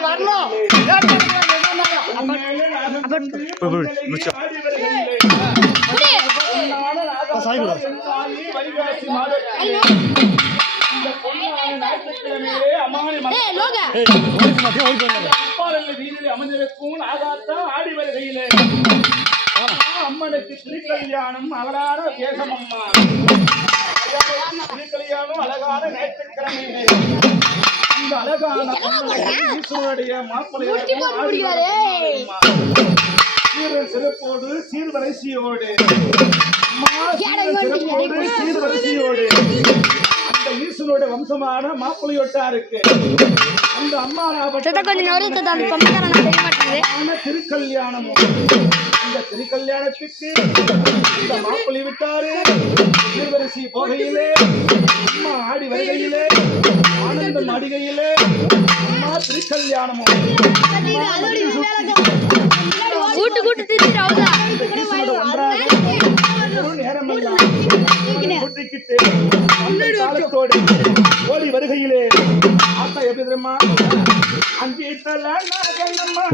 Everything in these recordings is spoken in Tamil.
வரணும் அமைந்திருக்கும் ஆகாத்தா ஆடி அம்மனுக்கு திருக்கல்யாணம் அவளான தேசம் அம்மா அழகான ஈஸ்வருடைய சீரன் சிறப்போடு சீர்வரிசையோடு சிறப்போடு சீர்வரிசையோடு அந்த ஈஸ்வருடைய வம்சமான மாப்பிள்ளையொட்டாருக்கு. அந்த அம்மா திருக்கல்யாணமும். இந்த திருக்கல்யாணத்துக்கு இந்த மாப்பிள்ளை விட்டாரு. திருவரிசி போகையிலே அம்மா ஆடி வருகையிலே ஆனந்தம் அடிகையிலே அம்மா திருக்கல்யாணமும் கூட்டு கூட்டு காலத்தோடு ஓடி வருகையிலே ஆத்தா எப்படி தெரியுமா அங்கே கண்ணம்மா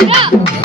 Yeah.